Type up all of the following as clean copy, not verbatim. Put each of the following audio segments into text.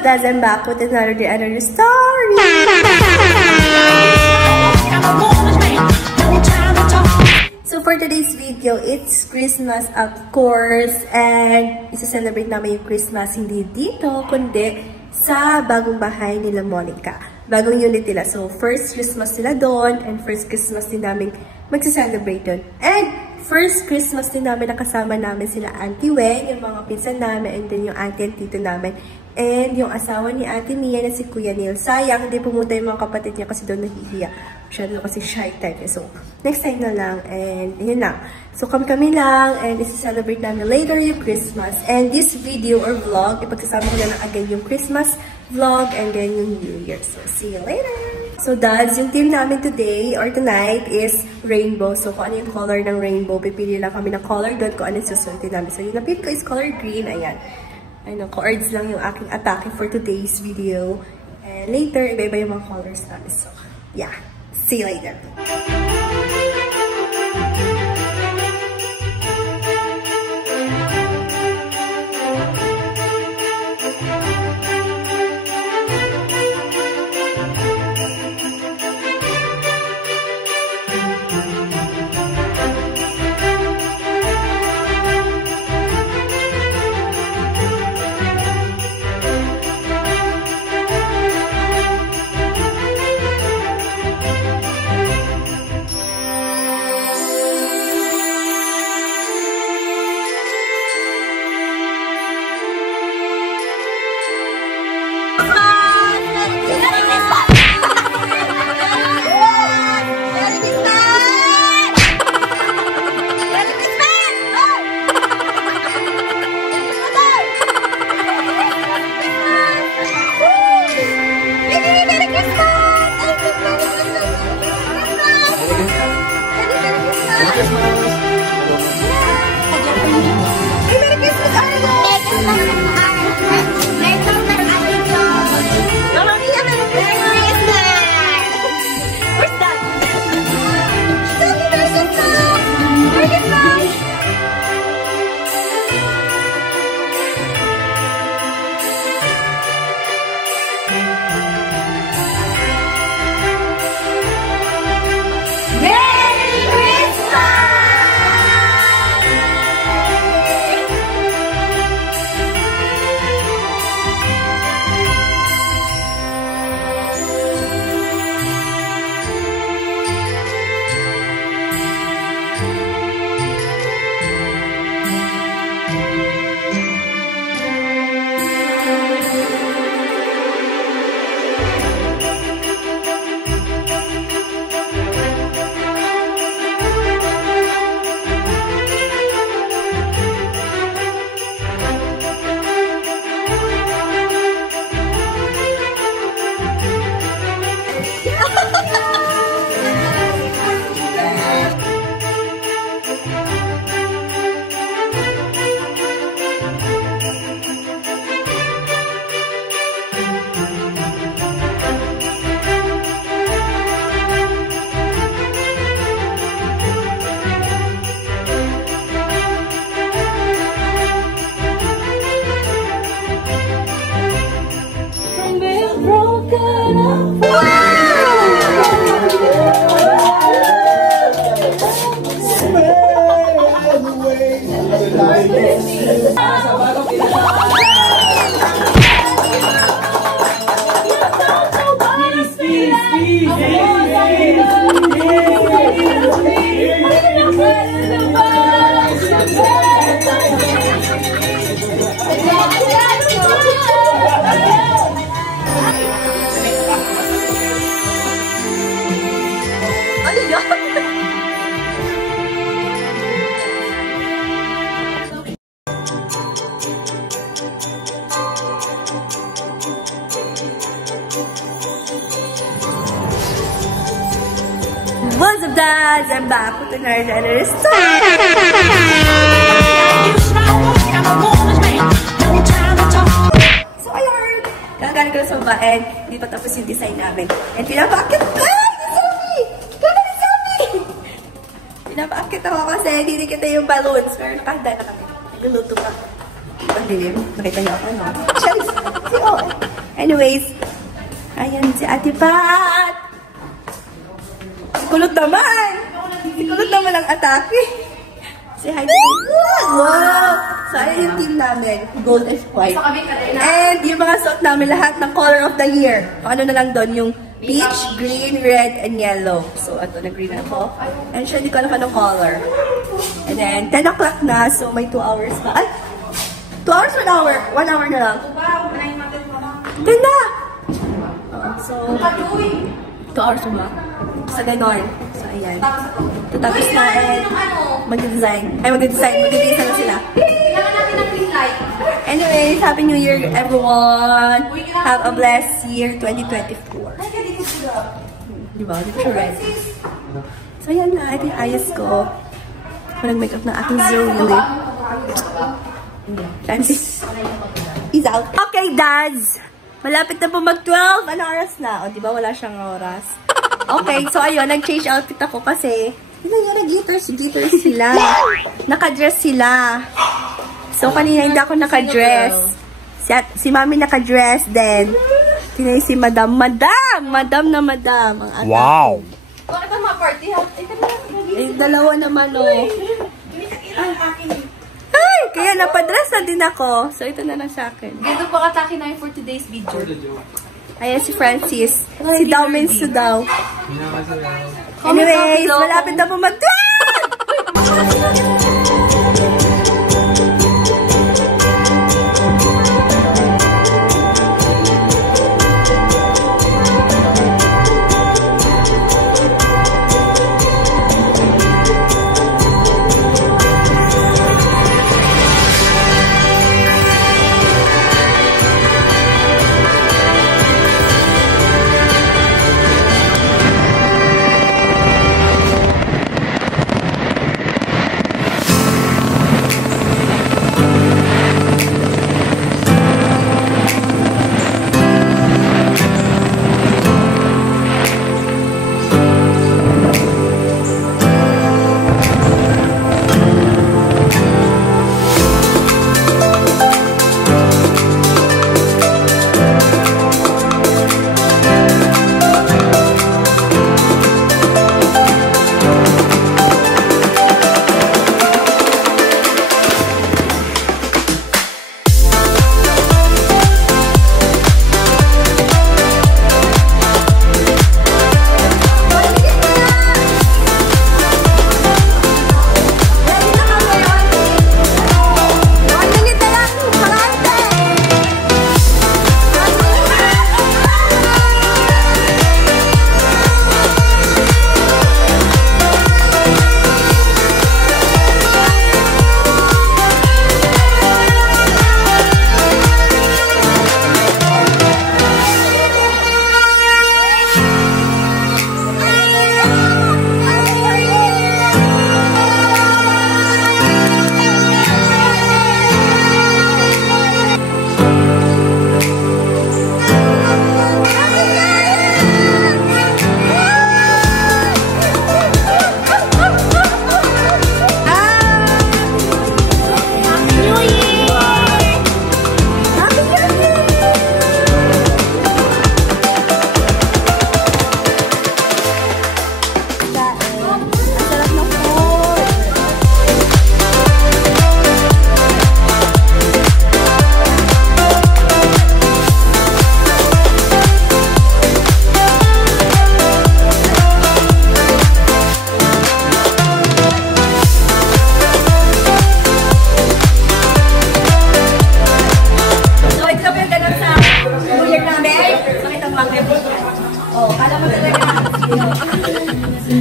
up, guys? I'm back with another day, another story. So for today's video, it's Christmas of course, and isa-celebrate namin yung Christmas hindi dito, kundi sa bagong bahay nila Monica. Bagong unit nila. So first Christmas nila doon, and first Christmas din namin magsa-celebrate doon. And first Christmas din namin nakasama namin sila Auntie Wen, yung mga pinsan namin, and then yung auntie and tito namin. And yung asawa ni Ate Mia na si Kuya Neil. Sayang, hindi pumunta yung mga kapatid niya kasi doon nahihiya. Masyado kasi shy type. So, next time na lang. And yun lang. So, kami lang. And isi-celebrate namin later yung Christmas. And this video or vlog, ipagsasama ko na lang again yung Christmas vlog and then yung New Year. So, see you later! So, dads, yung team namin today or tonight is rainbow. So, kung ano yung color ng rainbow, pipili lang kami ng color doon kung ano yung susunod namin. So, yung napili ko is color green. Ayan. Ayun, cards lang yung aking atake for today's video. And later, iba-iba yung mga colors namin. So, yeah. See you later. What's up, dads? I'm back with another story. So, ayun. Kagaling ko na sa baba and hindi pa tapos yung design namin. And pinapakit ko! Pinapakit ako kasi hindi kita yung balloons. Pero nakahanda na kami. Nagluluto pa. Ang dilim. Nakita niyo ako, no? Charis! Si Owen. Anyways, ayan si Ate Pat. Kulot naman. Si kulot naman ang atake. Say hi to me. Wow! So, ayan yung team namin. Gold and white. And yung mga suot namin lahat ng color of the year. Kung ano na lang doon, yung peach, green, red, and yellow. So, ito, nag-green ako. And siya, hindi ko alam anong color. And then, 10 o'clock na. So, may 2 hours pa. Ay! 2 hours, 1 hour. 1 hour na lang. 10 na! So, 2 hours na. Sa ganon. So, ayan. Tapos na, and mag-design. Mag-design na sila. Anyways, Happy New Year, everyone! Have a blessed year, 2024. Diba? Di ko siya red. So, ayan na. Ito yung ayos ko. Walang makeup na ating Zoe. Peace out. Okay, dads! Malapit na po mag-12. Ano oras na? O, diba wala siyang oras? Okay, so ayun, nag-change outfit ako kasi glitters sila. Naka-dress sila. So, kanina hindi ako naka-dress. Si Mami naka-dress, then tinay si Madam. Madam na Madam. Ang anak. Wow! Bakit ang mga party? Eh, dalawa naman, oh. Ay, kaya napadress na din ako. So, ito na lang sa akin. Ganito po katake na for today's video. Ayan si Francis. Si Daw means to Daw. Anyways, malapit na po mag-12!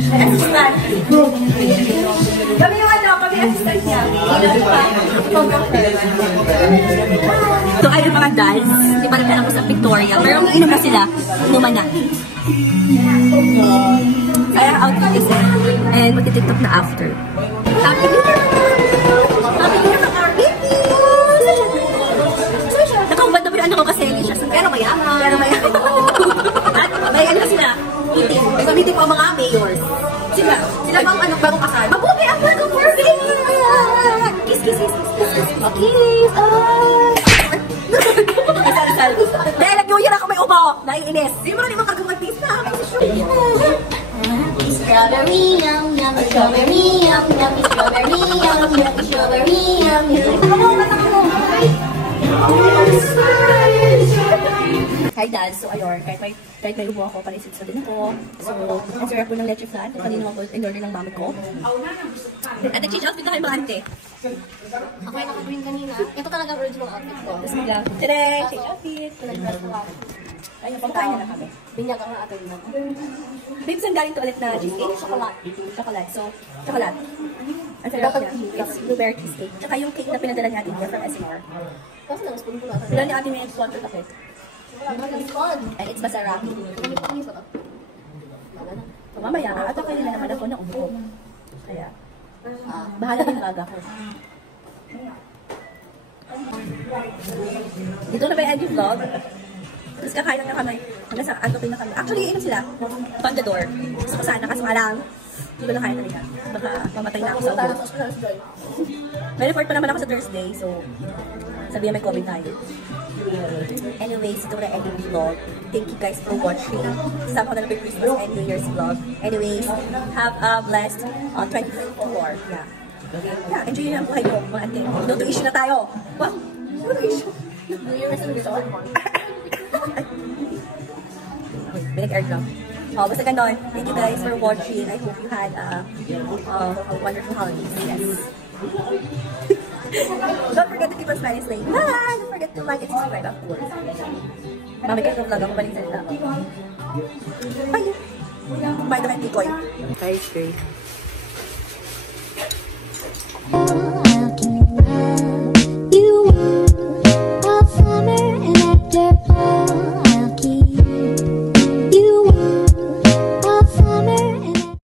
Assistant. Kami yung ano, kami assistant niya. So, ayun mga dads, di ba rin ako sa pictorial, pero inom na sila, inuman na. Kaya outfit is it. And magti-tiktok na after. Happy New Year! Happy New Year mga baby! Nakaubad na po yung ano ko kasi Alicia. Pero mayaman. Pero mayaman. At bayan na sila. Meeting. May meeting po ang mga mayors. Sila bang ano, bagong kasal? Mabuti ang bagong birthday! Kiss, kiss, kiss, kiss. Kiss! Kasal-sal. Dahil nag-New Year po, naiinis. Di mo naman kagumagtis na. Strawberry yum yum, strawberry yum yum, strawberry yum yum, strawberry yum Hi Dad, so ayun, kahit may umuha ako, panisit sa din ako. So, ang sarap po ng leche flan, kung kanino ako in-order ng mami ko. At nag-change outfit na kayo mga ante. Ako yung naka-green kanina. Ito talaga original outfit ko. Tapos bigla, tada! Change outfit! Ayun, pagkain na kami. Binyag ang ato yun. Babe, saan galing to ulit na cheesecake? Chocolate. So, chocolate. Ang sarap niya. It's blueberry cheesecake. Tsaka yung cake na pinadala niya din from SMR. Kasi lang, spoon ko na. Wala niya ating may sponsor sa cake. And it's Basaraki. So, mamaya, atakayin na naman ako na umuho. Kaya, bahala din ang aga ko. Dito na ba yung end yung vlog? Tapos kakain na kami. Hanggang sa antokin na kami. Actually, inom sila. Pandador. Gusto ko sana, kaso nga lang. Hindi ko na kaya talaga. Baka mamatay na ako sa ulo. May report pa naman ako sa Thursday, so sabihan may COVID tayo. Anyways, ito na ending vlog. Thank you guys for watching. Sama ko na lang Christmas and New Year's vlog. Anyways, have a blessed 2024. Yeah. Yeah, enjoy nyo ang buhay nyo, mga ante. No to issue na tayo. What? No to issue. New Year resolution. Binig-air lang. Oh, basta ganon. Thank you guys for watching. I hope you had a wonderful holidays. Yes. Don't forget to keep on smiling slave. Bye! Don't forget to like and subscribe, of course. Mami, kayo vlog ako balik sa nila. Bye! Bye, Tikoy. Bye, Grace.